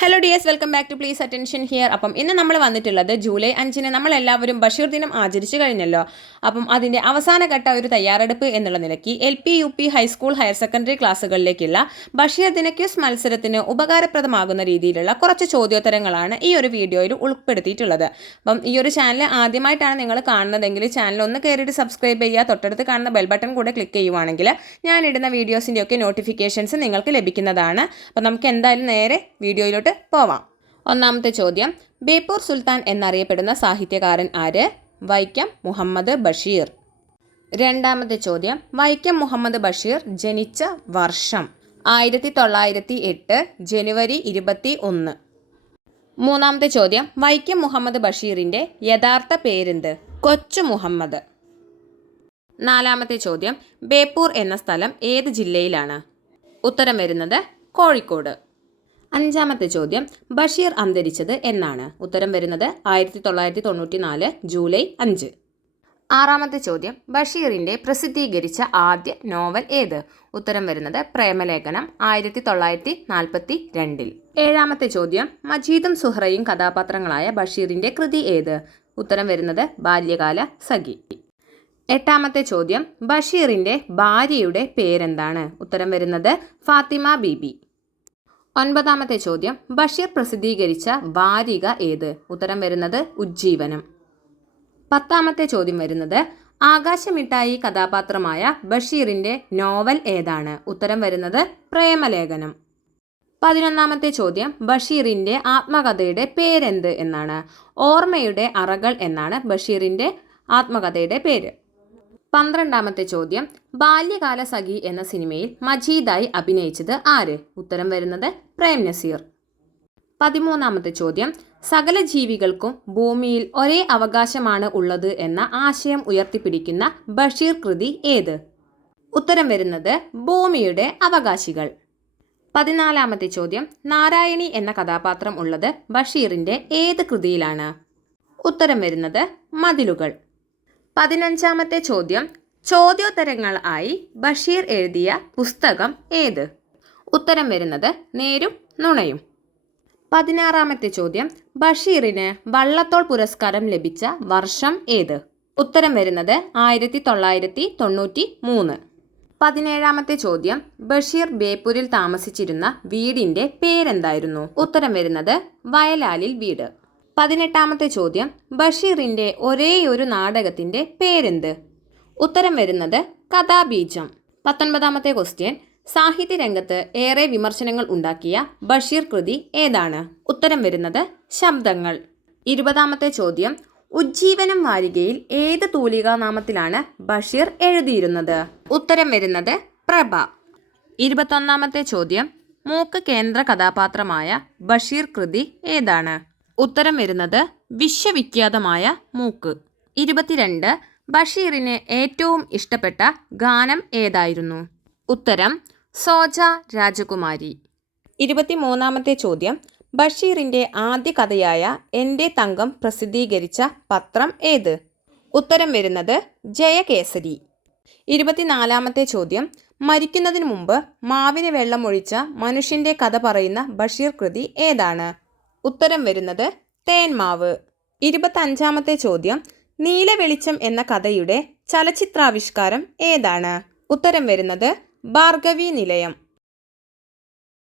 Hello dears welcome back to please attention here അപ്പം ഇന്ന് നമ്മൾ വന്നിട്ടുള്ളത് ജൂലൈ അഞ്ചിന് നമ്മൾ എല്ലാവരും ബഷീർ ദിനം ആചരിച്ചു കഴിഞ്ഞല്ലോ. അപ്പം അതിന്റെ അവസാന ഘട്ട ഒരു തയ്യാറെടുപ്പ് എന്നുള്ള നിലയ്ക്ക് L P U P high school higher secondary ക്ലാസ്സുകളിലേക്കുള്ള Basheer ദിന ക്യൂസ് മത്സരത്തിന് ഉപകാരപ്രദമാകുന്ന രീതിയിലുള്ള കുറച്ച് ചോദ്യോത്തരങ്ങളാണ് ഈ ഒരു വീഡിയോയിൽ ഉൾപ്പെടുത്തിയിട്ടുള്ളത്. അപ്പം ഈ ഒരു ചാനൽ ആദ്യമായിട്ടാണ് നിങ്ങൾ കാണുന്നതെങ്കിൽ ചാനൽ ഒന്ന് കയറിയിട്ട് സബ്സ്ക്രൈബ് ചെയ്യുക. തൊട്ടടുത്ത് കാണുന്ന ബെൽ ബട്ടൺ കൂടെ ക്ലിക്ക് ചെയ്യുവാണെങ്കിൽ ഞാനിടുന്ന വീഡിയോസിന്റെയൊക്കെ നോട്ടിഫിക്കേഷൻസ് നിങ്ങൾക്ക് ലഭിക്കുന്നതാണ്. അപ്പം നമുക്ക് എന്തായാലും നേരെ വീഡിയോയിലോട്ട് പോവാം. ഒന്നാമത്തെ ചോദ്യം ബേപ്പൂർ സുൽത്താൻ എന്നറിയപ്പെടുന്ന സാഹിത്യകാരൻ ആര്? വൈക്കം മുഹമ്മദ് ബഷീർ. രണ്ടാമത്തെ ചോദ്യം വൈക്കം മുഹമ്മദ് ബഷീർ ജനിച്ച വർഷം ആയിരത്തി തൊള്ളായിരത്തി എട്ട് ജനുവരി ഇരുപത്തി ഒന്ന് മൂന്നാമത്തെ ചോദ്യം വൈക്കം മുഹമ്മദ് ബഷീറിന്റെ യഥാർത്ഥ പേരെന്ത്? കൊച്ചു മുഹമ്മദ്. നാലാമത്തെ ചോദ്യം ബേപ്പൂർ എന്ന സ്ഥലം ഏത് ജില്ലയിലാണ്? ഉത്തരം വരുന്നത് കോഴിക്കോട്. അഞ്ചാമത്തെ ചോദ്യം ബഷീർ അന്തരിച്ചത് എന്നാണ്. ഉത്തരം വരുന്നത് ആയിരത്തി തൊള്ളായിരത്തി തൊണ്ണൂറ്റി നാല് ജൂലൈ അഞ്ച്. ആറാമത്തെ ചോദ്യം ബഷീറിന്റെ പ്രസിദ്ധീകരിച്ച ആദ്യ നോവൽ ഏത്? ഉത്തരം വരുന്നത് പ്രേമലേഖനം ആയിരത്തി തൊള്ളായിരത്തി നാൽപ്പത്തി രണ്ടിൽ ഏഴാമത്തെ ചോദ്യം മജീദും സുഹ്റയും കഥാപാത്രങ്ങളായ ബഷീറിന്റെ കൃതി ഏത്? ഉത്തരം വരുന്നത് ബാല്യകാല സഖി. എട്ടാമത്തെ ചോദ്യം ബഷീറിന്റെ ഭാര്യയുടെ പേരെന്താണ്? ഉത്തരം വരുന്നത് ഫാത്തിമ ബീബി. ഒൻപതാമത്തെ ചോദ്യം. ബഷീർ പ്രസിദ്ധീകരിച്ച വാരിക ഏത്? ഉത്തരം വരുന്നത് ഉജ്ജീവനം. പത്താമത്തെ ചോദ്യം വരുന്നത് ആകാശമിട്ടായി കഥാപാത്രമായ ബഷീറിന്റെ നോവൽ ഏതാണ്? ഉത്തരം വരുന്നത് പ്രേമലേഖനം. പതിനൊന്നാമത്തെ ചോദ്യം. ബഷീറിന്റെ ആത്മകഥയുടെ പേരെന്ത് എന്നാണ്. ഓർമ്മയുടെ അറകൾ എന്നാണ് ബഷീറിന്റെ ആത്മകഥയുടെ പേര്. പന്ത്രണ്ടാമത്തെ ചോദ്യം ബാല്യകാല സഖി എന്ന സിനിമയിൽ മജീദായി അഭിനയിച്ചത് ആര്? ഉത്തരം വരുന്നത് പ്രേം നസീർ. പതിമൂന്നാമത്തെ ചോദ്യം സകല ജീവികൾക്കും ഭൂമിയിൽ ഒരേ അവകാശമാണ് ഉള്ളത് എന്ന ആശയം ഉയർത്തിപ്പിടിക്കുന്ന ബഷീർ കൃതി ഏത്? ഉത്തരം വരുന്നത് ഭൂമിയുടെ അവകാശികൾ. പതിനാലാമത്തെ ചോദ്യം നാരായണി എന്ന കഥാപാത്രം ഉള്ളത് ബഷീറിന്റെ ഏത് കൃതിയിലാണ്? ഉത്തരം വരുന്നത് മതിലുകൾ. പതിനഞ്ചാമത്തെ ചോദ്യം. ചോദ്യോത്തരങ്ങൾ ആയി ബഷീർ എഴുതിയ പുസ്തകം ഏത്? ഉത്തരം വരുന്നത് നേരും നുണയും. പതിനാറാമത്തെ ചോദ്യം. ബഷീറിന് വള്ളത്തോൾ പുരസ്കാരം ലഭിച്ച വർഷം ഏത്? ഉത്തരം വരുന്നത് ആയിരത്തി തൊള്ളായിരത്തി തൊണ്ണൂറ്റി മൂന്ന് പതിനേഴാമത്തെ ചോദ്യം. ബഷീർ ബേപ്പൂരിൽ താമസിച്ചിരുന്ന വീടിന്റെ പേരെന്തായിരുന്നു? ഉത്തരം വരുന്നത് വയലാലിൽ വീട്. പതിനെട്ടാമത്തെ ചോദ്യം ബഷീറിന്റെ ഒരേയൊരു നാടകത്തിന്റെ പേരെന്ത്? ഉത്തരം വരുന്നത് കഥാബീജം. പത്തൊൻപതാമത്തെ ക്വസ്റ്റ്യൻ സാഹിത്യരംഗത്ത് ഏറെ വിമർശനങ്ങൾ ഉണ്ടാക്കിയ ബഷീർ കൃതി ഏതാണ്? ഉത്തരം വരുന്നത് ശബ്ദങ്ങൾ. ഇരുപതാമത്തെ ചോദ്യം ഉജ്ജീവനം വാരികയിൽ ഏത് തൂലികാനാമത്തിലാണ് ബഷീർ എഴുതിയിരുന്നത്? ഉത്തരം വരുന്നത് പ്രഭ. ഇരുപത്തൊന്നാമത്തെ ചോദ്യം മൂക്ക് കേന്ദ്ര കഥാപാത്രമായ ബഷീർ കൃതി ഏതാണ്? ഉത്തരം വരുന്നത് വിശ്വവിഖ്യാതമായ മൂക്ക്. ഇരുപത്തിരണ്ട്. ബഷീറിന് ഏറ്റവും ഇഷ്ടപ്പെട്ട ഗാനം ഏതായിരുന്നു? ഉത്തരം സോജ രാജകുമാരി. ഇരുപത്തിമൂന്നാമത്തെ ചോദ്യം. ബഷീറിന്റെ ആദ്യ കഥയായ എന്റെ തങ്കം പ്രസിദ്ധീകരിച്ച പത്രം ഏത്? ഉത്തരം വരുന്നത് ജയകേസരി. ഇരുപത്തിനാലാമത്തെ ചോദ്യം. മരിക്കുന്നതിന് മുമ്പ് മാവിന് വെള്ളമൊഴിച്ച മനുഷ്യന്റെ കഥ പറയുന്ന ബഷീർ കൃതി ഏതാണ്? ഉത്തരം വരുന്നത് തേന്മാവ് ഇരുപത്തഞ്ചാമത്തെ ചോദ്യം നീല വെളിച്ചം എന്ന കഥയുടെ ചലച്ചിത്രാവിഷ്കാരം ഏതാണ്? ഉത്തരം വരുന്നത് ഭാർഗവി നിലയം.